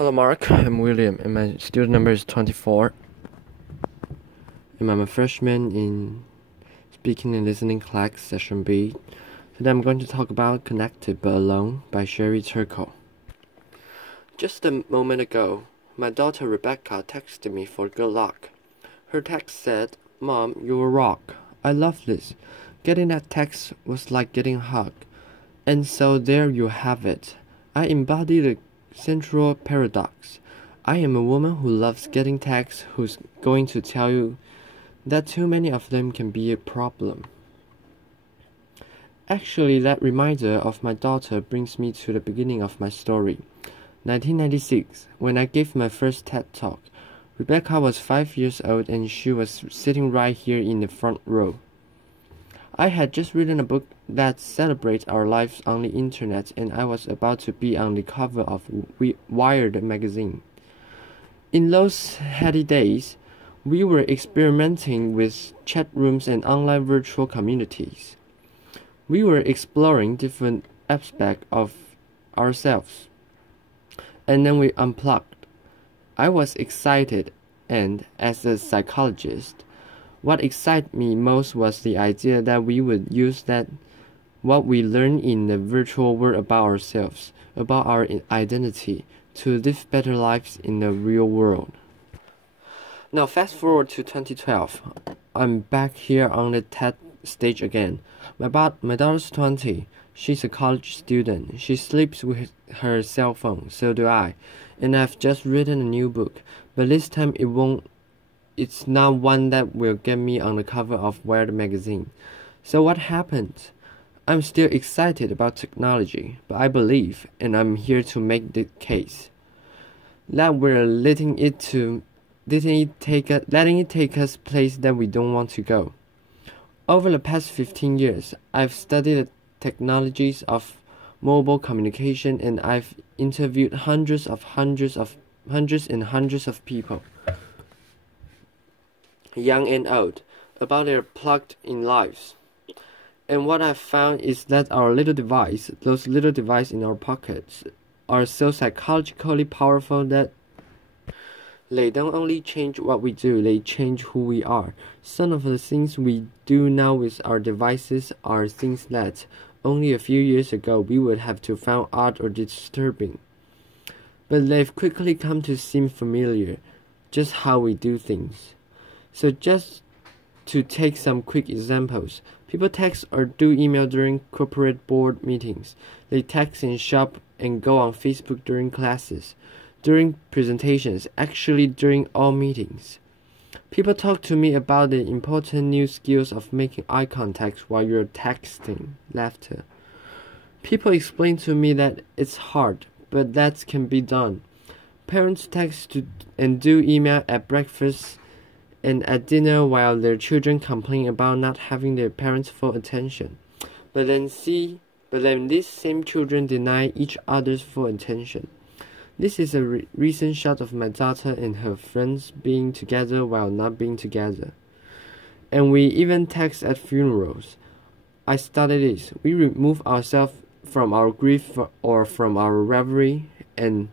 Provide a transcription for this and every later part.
Hello Mark, I'm William and my student number is 24 and I'm a freshman in Speaking and Listening class session B. Today I'm going to talk about Connected But Alone by Turkle. Just a moment ago, my daughter Rebecca texted me for good luck. Her text said, "Mom, you're a rock. I love this." Getting that text was like getting a hug. And so there you have it. I embody the central paradox. I am a woman who loves getting texts who's going to tell you that too many of them can be a problem. Actually, that reminder of my daughter brings me to the beginning of my story. 1996, when I gave my first TED Talk. Rebecca was 5 years old and she was sitting right here in the front row. I had just written a book that celebrates our lives on the internet, and I was about to be on the cover of Wired magazine. In those heady days, we were experimenting with chat rooms and online virtual communities. We were exploring different aspects of ourselves. And then we unplugged. I was excited, and as a psychologist, what excited me most was the idea that we would use what we learned in the virtual world about ourselves, about our identity, to live better lives in the real world. Now fast forward to 2012. I'm back here on the TED stage again. My daughter's 20. She's a college student. She sleeps with her cell phone, so do I. And I've just written a new book, but this time it's not one that will get me on the cover of Wired magazine. So what happened? I'm still excited about technology, but I believe, and I'm here to make the case, that we're letting it take us places that we don't want to go. Over the past 15 years, I've studied the technologies of mobile communication, and I've interviewed hundreds and hundreds of people, young and old, about their plugged-in lives. And what I've found is that those little devices in our pockets, are so psychologically powerful that they don't only change what we do, they change who we are. Some of the things we do now with our devices are things that only a few years ago we would have to find odd or disturbing. But they've quickly come to seem familiar, just how we do things. So just to take some quick examples, people text or do email during corporate board meetings. They text and shop and go on Facebook during classes, during presentations, actually during all meetings. People talk to me about the important new skills of making eye contact while you're texting, laughter. People explain to me that it's hard, but that can be done. Parents text and do email at breakfast and at dinner while their children complain about not having their parents' full attention. But then these same children deny each other's full attention. This is a recent shot of my daughter and her friends being together while not being together. And we even text at funerals. I studied this. We remove ourselves from our grief or from our reverie, and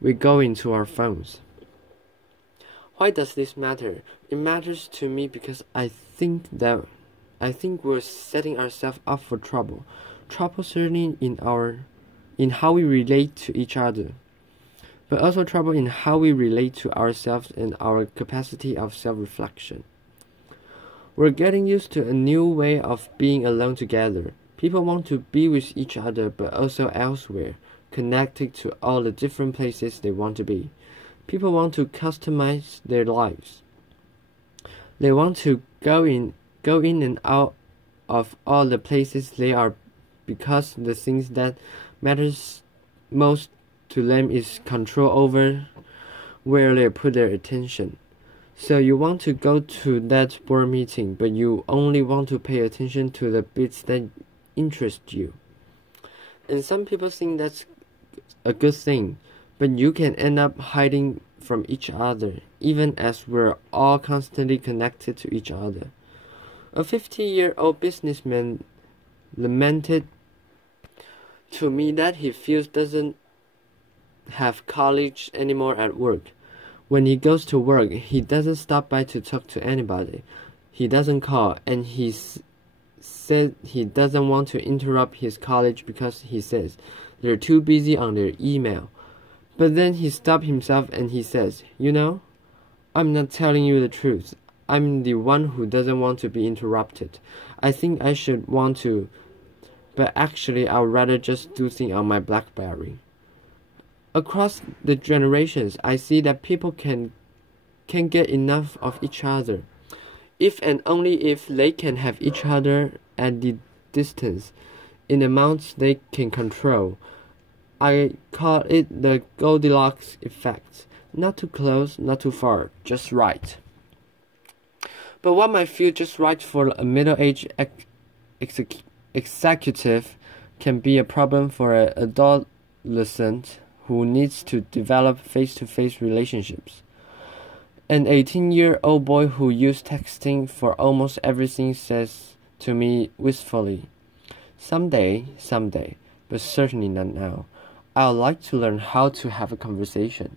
we go into our phones. Why does this matter? It matters to me because I think we're setting ourselves up for trouble. Trouble certainly in how we relate to each other, but also trouble in how we relate to ourselves and our capacity of self-reflection. We're getting used to a new way of being alone together. People want to be with each other, but also elsewhere, connected to all the different places they want to be. People want to customize their lives. They want to go in and out of all the places they are, because the things that matters most to them is control over where they put their attention. So you want to go to that board meeting, but you only want to pay attention to the bits that interest you. And some people think that's a good thing, but you can end up hiding from each other, even as we're all constantly connected to each other. A 50-year-old businessman lamented to me that he feels have college anymore at work. When he goes to work, he doesn't stop by to talk to anybody. He doesn't call, and he said he doesn't want to interrupt his college because he says they're too busy on their email. But then he stops himself and he says, "You know, I'm not telling you the truth. I'm the one who doesn't want to be interrupted. I think I should want to, but actually I'd rather just do things on my BlackBerry." Across the generations, I see that people can get enough of each other, if and only if they can have each other at the distance, in amounts they can control. I call it the Goldilocks effect. Not too close, not too far, just right. But what might feel just right for a middle-aged executive can be a problem for an adolescent who needs to develop face-to-face relationships. An 18-year-old boy who used texting for almost everything says to me wistfully, someday, but certainly not now, I'd like to learn how to have a conversation."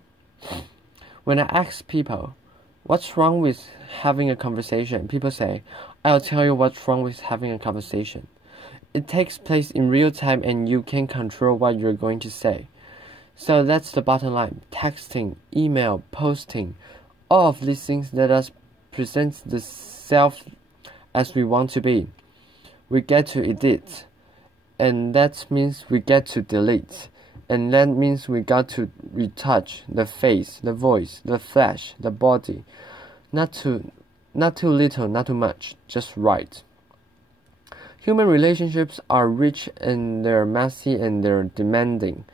When I ask people, "What's wrong with having a conversation?" people say, "I'll tell you what's wrong with having a conversation. It takes place in real time and you can control what you're going to say." So that's the bottom line. Texting, email, posting, all of these things let us present the self as we want to be. We get to edit, and that means we get to delete, and that means we got to retouch the face, the voice, the flesh, the body. Not too little, not too much, just right. Human relationships are rich and they're messy and they're demanding,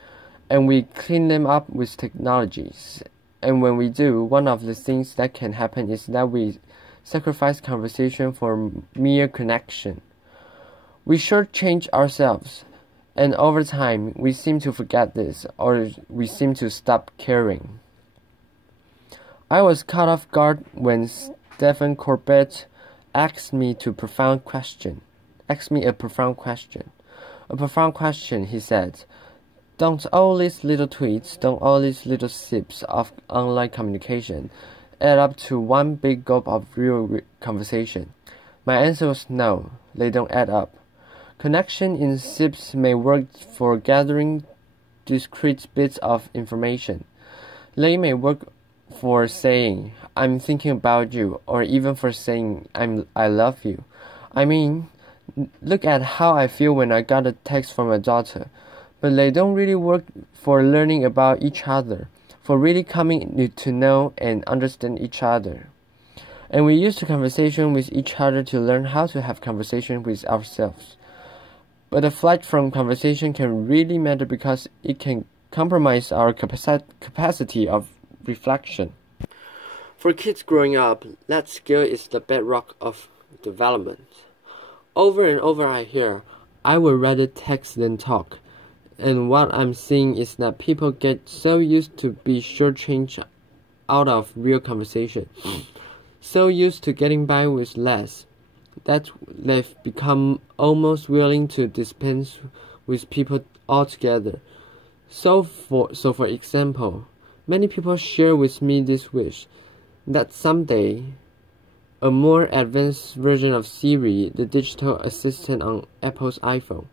and we clean them up with technologies. And when we do, one of the things that can happen is that we sacrifice conversation for mere connection. We shortchange ourselves, and over time, we seem to forget this, or we seem to stop caring. I was caught off guard when Stephen Corbett asked me a profound question. A profound question, he said. Don't all these little tweets, don't all these little sips of online communication add up to one big gulp of real conversation? My answer was no, they don't add up. Connection in sips may work for gathering discrete bits of information. They may work for saying, "I'm thinking about you," or even for saying, I love you. I mean, look at how I feel when I got a text from my daughter. But they don't really work for learning about each other, for really coming to know and understand each other. And we use the conversation with each other to learn how to have conversation with ourselves. But a flight from conversation can really matter because it can compromise our capacity of reflection. For kids growing up, that skill is the bedrock of development. Over and over I hear, "I would rather text than talk." And what I'm seeing is that people get so used to be shortchanged out of real conversation, so used to getting by with less, that they've become almost willing to dispense with people altogether. So for example, many people share with me this wish, that someday a more advanced version of Siri, the digital assistant on Apple's iPhone,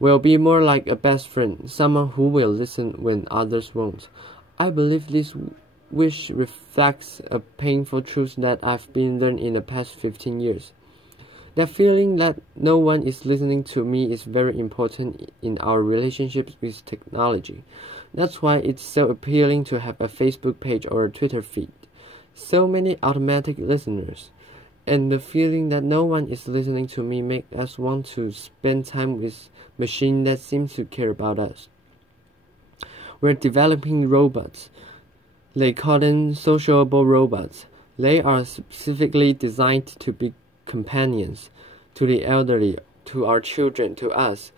will be more like a best friend, someone who will listen when others won't. I believe this wish reflects a painful truth that I've been learning in the past 15 years. That feeling that no one is listening to me is very important in our relationships with technology. That's why it's so appealing to have a Facebook page or a Twitter feed. So many automatic listeners. And the feeling that no one is listening to me makes us want to spend time with machines that seem to care about us. We're developing robots. They call them sociable robots. They are specifically designed to be companions to the elderly, to our children, to us.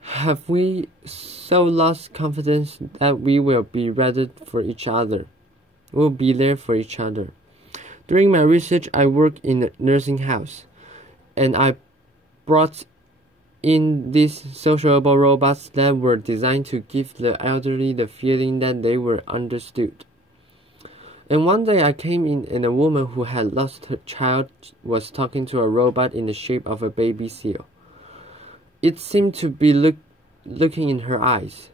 Have we so lost confidence that we will be ready for each other? We'll be there for each other. During my research, I worked in a nursing house, and I brought in these sociable robots that were designed to give the elderly the feeling that they were understood. And one day I came in and a woman who had lost her child was talking to a robot in the shape of a baby seal. It seemed to be looking in her eyes.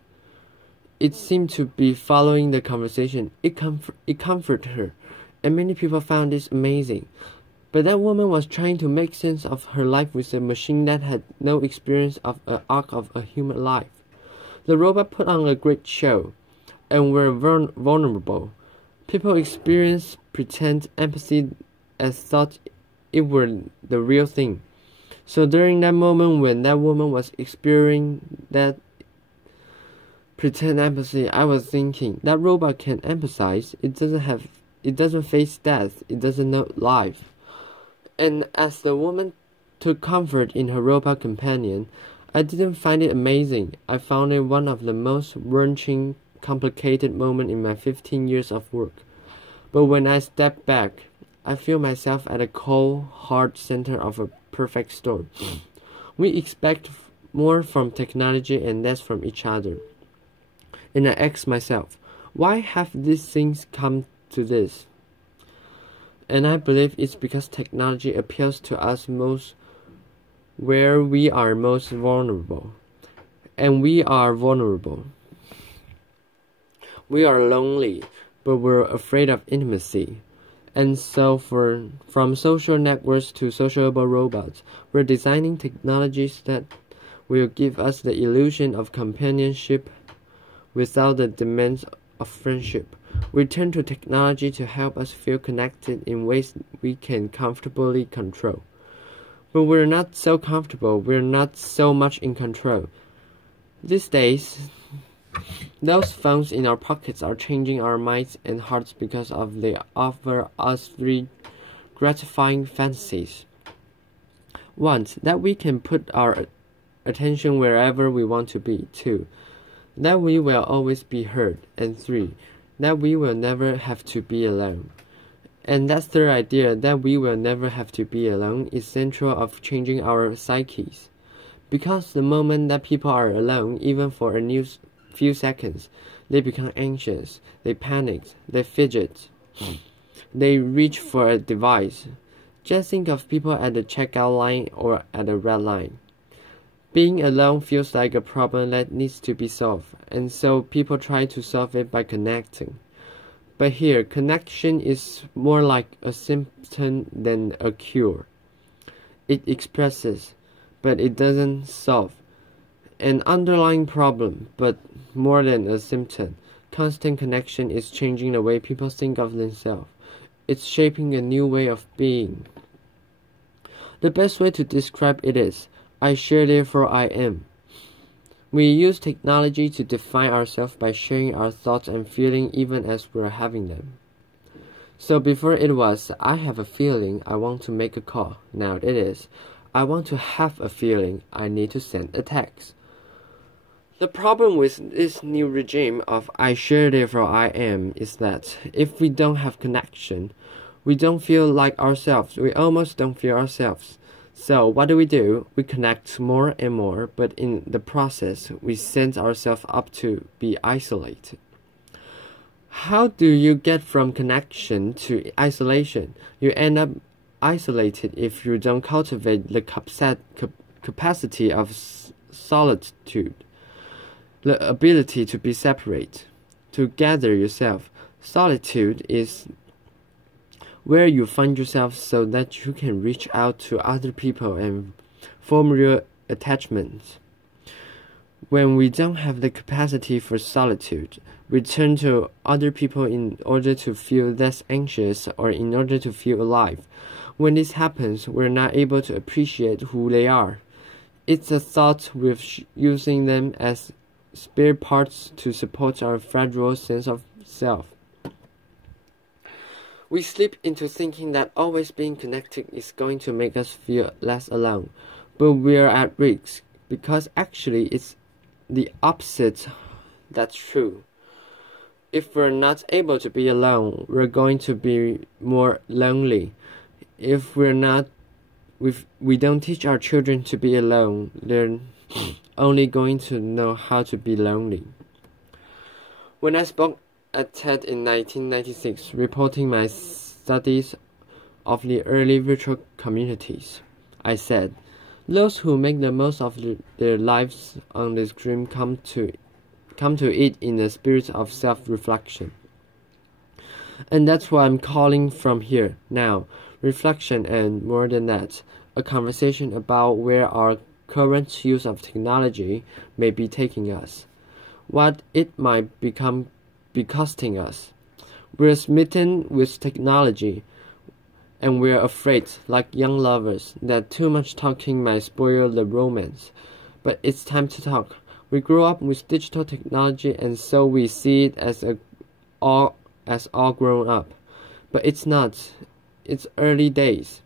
It seemed to be following the conversation. It comforted her, and many people found this amazing. But that woman was trying to make sense of her life with a machine that had no experience of an arc of a human life. The robot put on a great show, and were vulnerable. People experienced pretend empathy as thought it were the real thing. So during that moment when that woman was experiencing that pretend empathy, I was thinking that robot can empathize. It doesn't face death. It doesn't know life. And as the woman took comfort in her robot companion, I didn't find it amazing. I found it one of the most wrenching, complicated moments in my 15 years of work. But when I step back, I feel myself at a cold, hard center of a perfect storm. We expect more from technology and less from each other. And I ask myself, why have these things come to this? And I believe it's because technology appeals to us most where we are most vulnerable. And we are vulnerable. We are lonely, but we're afraid of intimacy. And so from social networks to sociable robots, we're designing technologies that will give us the illusion of companionship without the demands of friendship. We turn to technology to help us feel connected in ways we can comfortably control. But we're not so comfortable, we're not so much in control. These days, those phones in our pockets are changing our minds and hearts because they offer us three gratifying fantasies. One, that we can put our attention wherever we want to be. Two, that we will always be heard. And three, that we will never have to be alone. And that third idea, that we will never have to be alone, is central of changing our psyches. Because the moment that people are alone, even for a few seconds, they become anxious, they panic, they fidget, they reach for a device. Just think of people at the checkout line or at a red line. Being alone feels like a problem that needs to be solved, and so people try to solve it by connecting. But here, connection is more like a symptom than a cure. It expresses, but it doesn't solve an underlying problem, but more than a symptom. Constant connection is changing the way people think of themselves. It's shaping a new way of being. The best way to describe it is, I share therefore I am. We use technology to define ourselves by sharing our thoughts and feelings even as we're having them. So before it was, I have a feeling I want to make a call. Now it is, I want to have a feeling I need to send a text. The problem with this new regime of I share therefore I am is that if we don't have connection, we don't feel like ourselves. We almost don't feel ourselves. So what do? We connect more and more, but in the process, we send ourselves up to be isolated. How do you get from connection to isolation? You end up isolated if you don't cultivate the capacity of solitude, the ability to be separate, to gather yourself. Solitude is where you find yourself so that you can reach out to other people and form real attachments. When we don't have the capacity for solitude, we turn to other people in order to feel less anxious or in order to feel alive. When this happens, we're not able to appreciate who they are. It's a thought with using them as spare parts to support our fragile sense of self. We slip into thinking that always being connected is going to make us feel less alone, but we're at risk because actually it's the opposite that's true. If we're not able to be alone, we're going to be more lonely. If we're not we don't teach our children to be alone, they're only going to know how to be lonely. When I spoke at TED in 1996, reporting my studies of the early virtual communities, I said, those who make the most of their lives on the screen come to it in a spirit of self-reflection. And that's what I'm calling from here now. Reflection, and more than that, a conversation about where our current use of technology may be taking us, what it might be costing us. We're smitten with technology, and we're afraid, like young lovers, that too much talking might spoil the romance. But it's time to talk. We grew up with digital technology, and so we see it as all grown up. But it's not. It's early days.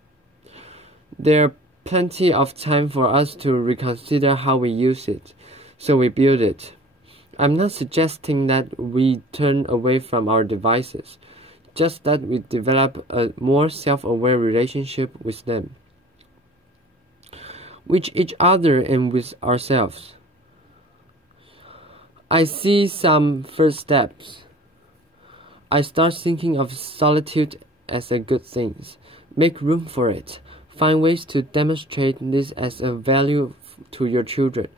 There are plenty of time for us to reconsider how we use it, so we build it. I'm not suggesting that we turn away from our devices, just that we develop a more self-aware relationship with them, with each other and with ourselves. I see some first steps. I start thinking of solitude as a good thing. Make room for it. Find ways to demonstrate this as a value to your children.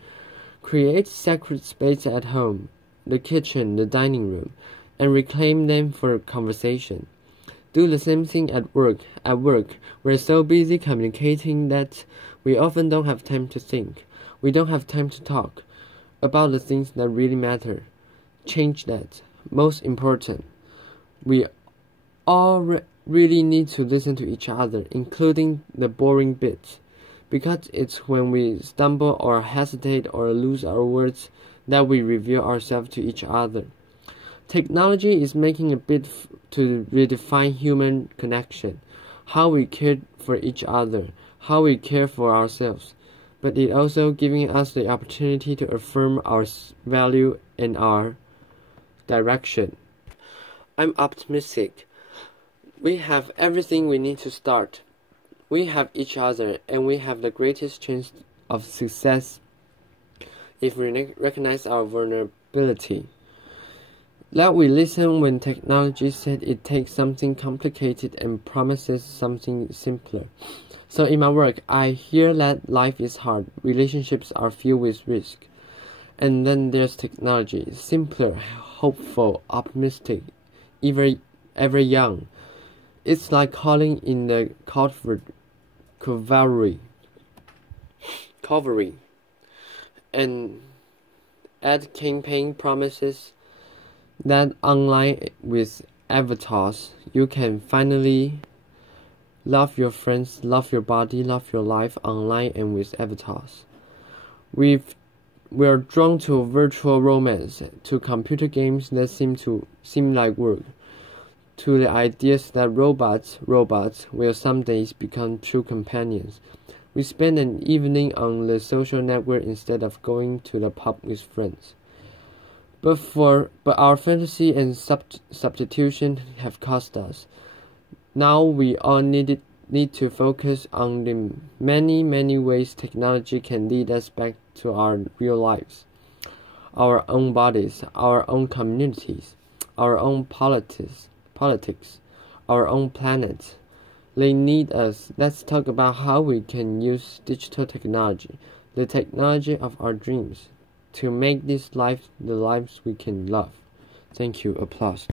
Create sacred space at home, the kitchen, the dining room, and reclaim them for conversation. Do the same thing at work. At work, we're so busy communicating that we often don't have time to think. We don't have time to talk about the things that really matter. Change that. Most important, we all really need to listen to each other, including the boring bits, because it's when we stumble or hesitate or lose our words that we reveal ourselves to each other. Technology is making a bid to redefine human connection, how we care for each other, how we care for ourselves, but it also giving us the opportunity to affirm our value and our direction. I'm optimistic. We have everything we need to start. We have each other, and we have the greatest chance of success if we recognize our vulnerability. Let we listen when technology said it takes something complicated and promises something simpler. So in my work, I hear that life is hard, relationships are filled with risk. And then there's technology, simpler, hopeful, optimistic, ever young. It's like calling in the cavalry. And ad campaign promises that online with avatars, you can finally love your friends, love your body, love your life online and with avatars. We're drawn to virtual romance, to computer games that seem like work, to the ideas that robots will some days become true companions. We spend an evening on the social network instead of going to the pub with friends. But our fantasy and substitution have cost us. Now we all need to focus on the many ways technology can lead us back to our real lives, our own bodies, our own communities, our own politics, our own planet. They need us. Let's talk about how we can use digital technology, the technology of our dreams, to make this life the lives we can love. Thank you. Applause.